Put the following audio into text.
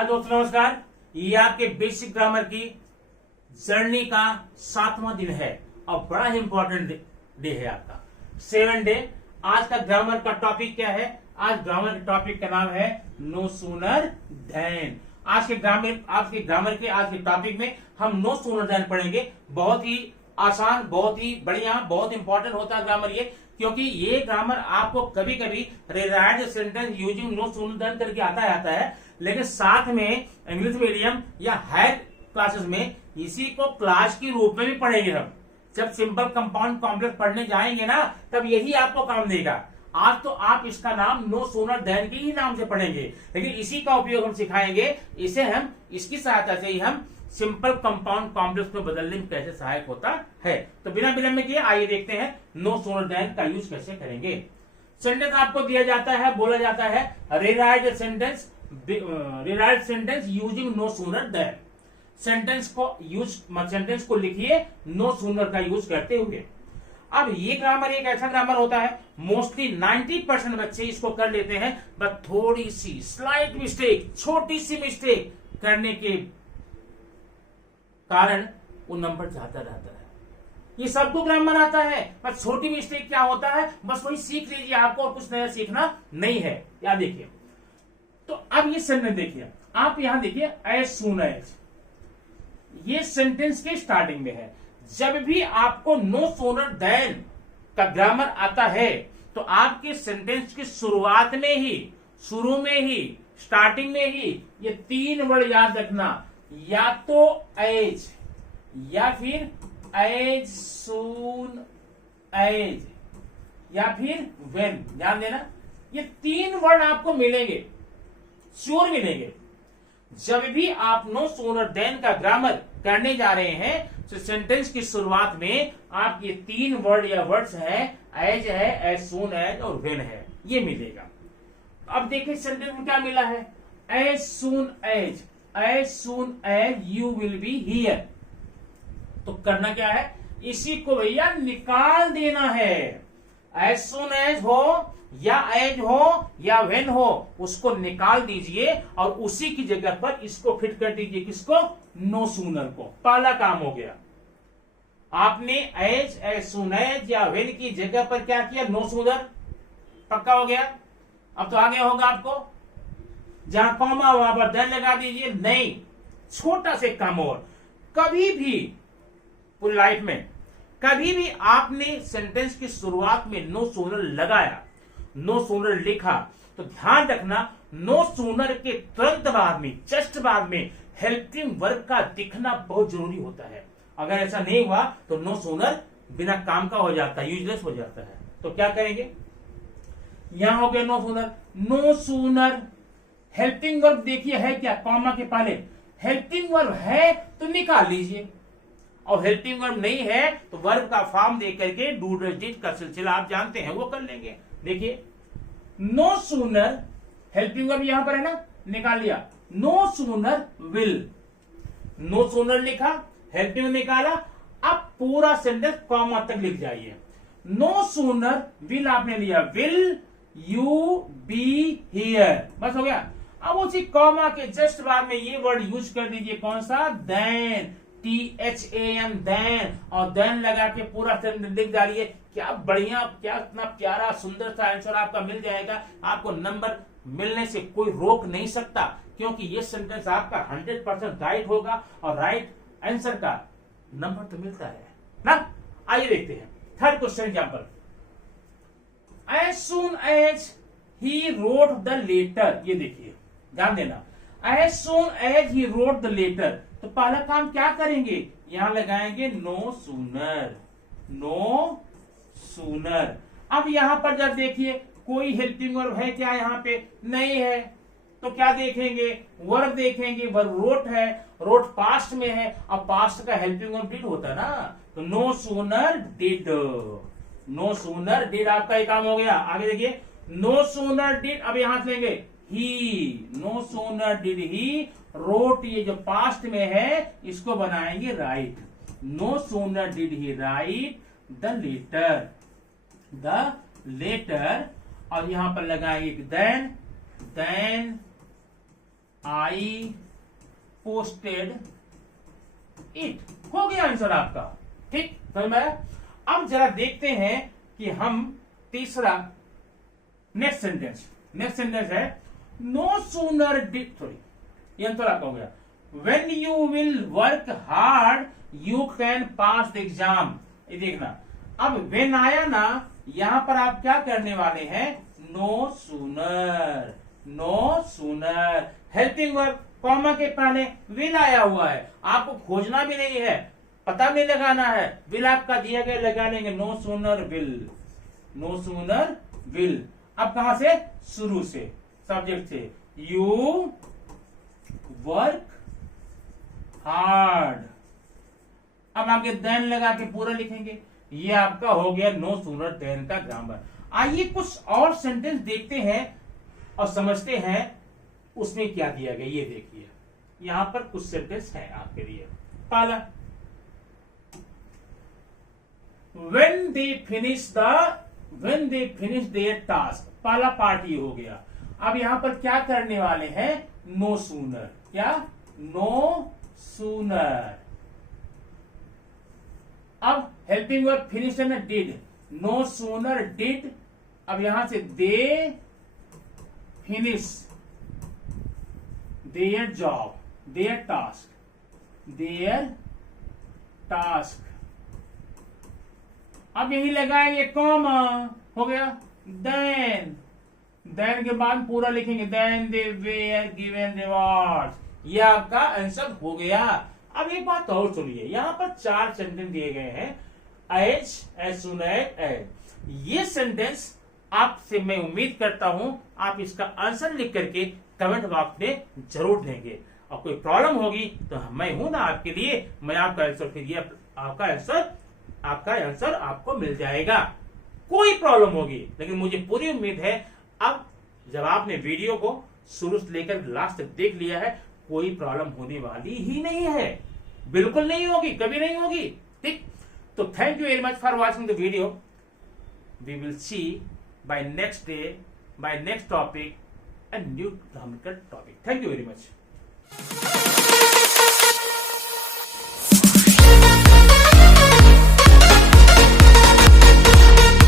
हाय दोस्तों, नमस्कार। ये आपके बेसिक ग्रामर की जर्नी का 7वां दिन है और बड़ा ही इंपॉर्टेंट डे है आपका 7 डे। आज का ग्रामर का टॉपिक क्या है? आज ग्रामर के टॉपिक का नाम है नो सूनर देन। आज के टॉपिक में हम नो सूनर देन पढ़ेंगे। बहुत ही आसान, बहुत ही बढ़िया, बहुत इंपॉर्टेंट होता है ग्रामर ये, क्योंकि ये ग्रामर आपको कभी कभी rewrite sentence using no sooner than करके आता है, लेकिन साथ में इंग्लिश मीडियम या हायर क्लासेस में इसी को क्लास के रूप में भी पढ़ेंगे। हम जब सिंपल कंपाउंड कॉम्प्लेक्स पढ़ने जाएंगे ना, तब यही आपको काम देगा। आज तो आप इसका नाम नो सूनर देन के ही नाम से पढ़ेंगे, लेकिन इसी का उपयोग हम सिखाएंगे। इसे हम इसकी सहायता से ही हम सिंपल कंपाउंड कॉम्प्लेक्स में बदलने में कैसे सहायक होता है। तो बिना विलंब किए आइए देखते हैं नो सूनर देन का यूज कैसे करेंगे। सेंटेंस आपको दिया जाता है, बोला जाता है rewrite sentence using no sooner than. Sentence को लिखिए नो सूनर का यूज करते हुए। अब ये ग्रामर एक ऐसा ग्रामर होता है, मोस्टली 90% बच्चे इसको कर लेते हैं, बट थोड़ी सी स्लाइट मिस्टेक, छोटी सी मिस्टेक करने के कारण वो नंबर जाता रहता है। ये सबको ग्रामर आता है, बस छोटी मिस्टेक क्या होता है, बस वही सीख लीजिए, आपको और कुछ नया सीखना नहीं है। या देखिए, तो अब ये सेंटेंस देखिए, आप यहां देखिए एज सून एज, ये सेंटेंस के स्टार्टिंग में है। जब भी आपको नो सूनर देन का ग्रामर आता है, तो आपके सेंटेंस की शुरुआत में ही, शुरू में ही, स्टार्टिंग में ही ये 3 वर्ड याद रखना, या तो एज या फिर एज सून एज या फिर व्हेन। ध्यान देना, ये 3 वर्ड आपको मिलेंगे, श्योर मिलेंगे। जब भी आप नो सूनर देन का ग्रामर करने जा रहे हैं, तो सेंटेंस की शुरुआत में आप ये 3 वर्ड या वर्ड्स हैं, एज है, एज सून एज और व्हेन है, ये मिलेगा। अब देखिए सेंटेंस में क्या मिला है, as soon as you will be here. तो करना क्या है, इसी को भैया निकाल देना है। एज सून एज हो या एज हो या व्हेन हो, उसको निकाल दीजिए और उसी की जगह पर इसको फिट कर दीजिए। किसको? नो सूनर को। पहला काम हो गया। आपने एज, एज सून एज या व्हेन की जगह पर क्या किया? No sooner. पक्का हो गया। अब तो आगे होगा आपको, जहां कॉमा वहां पर देन लगा दीजिए। नहीं, छोटा से काम और, कभी भी पूरी लाइफ में कभी भी आपने सेंटेंस की शुरुआत में नो सूनर लगाया, नो सूनर लिखा, तो ध्यान रखना नो सूनर के तुरंत बाद में, जस्ट बाद में हेल्पिंग वर्ब का दिखना बहुत जरूरी होता है। अगर ऐसा नहीं हुआ तो नो सूनर बिना काम का हो जाता है, यूजलेस हो जाता है। तो क्या करेंगे, यहां हो गया no sooner. No sooner helping verb देखिए है क्या, कॉमा के पहले हेल्पिंग वर्ब है तो निकाल लीजिए, और हेल्पिंग वर्ब नहीं है तो वर्ब का फॉर्म दे करके डू डज डिड का सिलसिला आप जानते हैं वो कर लेंगे। देखिए नो सूनर, हेल्पिंग वर्ब यहां पर है ना, निकाल लिया। No sooner will, no sooner लिखा, हेल्पिंग निकाला। अब पूरा सेंटेंस कॉमा तक लिख जाइए। नो सूनर विल आपने लिया, विल यू बी हियर, बस हो गया। अब उसी कॉमा के जस्ट बाद में ये वर्ड यूज कर दीजिए, कौन सा? देन, THAN, देन, और देन लगा के पूरा सेंटेंस लिख डालिए। क्या बढ़िया, क्या इतना प्यारा सुंदर सा आंसर आपका मिल जाएगा। आपको नंबर मिलने से कोई रोक नहीं सकता, क्योंकि ये सेंटेंस आपका 100% राइट होगा, और राइट आंसर का नंबर तो मिलता है ना। आइए देखते हैं third question example. As soon as he wrote the letter, ये देखिए ध्यान देना, as soon as he wrote the letter. तो पहला काम क्या करेंगे, यहां लगाएंगे नो सूनर, नो सूनर। अब यहां पर जब देखिए कोई हेल्पिंग वर्ब है क्या, यहां पे नहीं है, तो क्या देखेंगे, वर्ब देखेंगे। वर्ब रोट है, रोट पास्ट में है, अब पास्ट का हेल्पिंग वर्ब डिड होता है ना, तो no sooner did, no sooner did आपका एक काम हो गया। आगे देखिए नो सूनर डिड, अब यहां से लेंगे ही, no sooner did he wrote, ये जो पास्ट में है इसको बनाएंगे write. No sooner did he write the letter, और यहां पर लगाएंगे than, than I posted it, हो गया आंसर आपका। ठीक, समझ में आया? अब जरा देखते हैं कि हम तीसरा नेक्स्ट सेंटेंस है नो सूनर डिड, सॉरी ये आंसर आपका हो गया, when you will work hard you can pass the exam. ये देखना, अब व्हेन आया ना, यहां पर आप क्या करने वाले हैं, no sooner, no sooner, helping verb comma के पहले विल आया हुआ है, आपको खोजना भी नहीं है, पता भी लगाना है, विल आपका दिया गया लगा लेंगे, no sooner will, no sooner will. अब कहां से, शुरू से, सब्जेक्ट से, यू वर्क हार्ड, अब आगे देन लगा के पूरा लिखेंगे, ये आपका हो गया नो सूनर देन का ग्रामर। आइए कुछ और सेंटेंस देखते हैं और समझते हैं उसमें क्या दिया गया। ये देखिए यहां पर कुछ सेंटेंस है आपके लिए। पहला, when they finish their task, पहला पार्ट ये हो गया। अब यहां पर क्या करने वाले हैं, नो सूनर, क्या, नो सूनर। अब हेल्पिंग वर्ब फिनिश है ना, डिड, नो सूनर डिड, अब यहां से they finish their job, there task, अब यही लगाएंगे कॉमा, हो गया, देन के बाद पूरा लिखेंगे, then they were given rewards, ये आपका आंसर हो गया। अब एक बात और सुनिए, यहां पर 4 सेंटेंस दिए गए हैं, एज सुन एज। ये सेंटेंस आपसे मैं उम्मीद करता हूं आप इसका आंसर लिख करके कमेंट बॉक्स में जरूर देंगे, और कोई प्रॉब्लम होगी तो मैं हूं ना आपके लिए, मैं आपका आंसर, फिर ये आपका आंसर आपको मिल जाएगा। कोई प्रॉब्लम होगी, लेकिन मुझे पूरी उम्मीद है अब जब आपने वीडियो को शुरू से लेकर लास्ट तक देख लिया है, कोई प्रॉब्लम होने वाली ही नहीं है, बिल्कुल नहीं होगी, कभी नहीं होगी। ठीक, तो thank you very much for watching the video. We will see by next day, by next topic, a new grammatical topic. Thank you very much.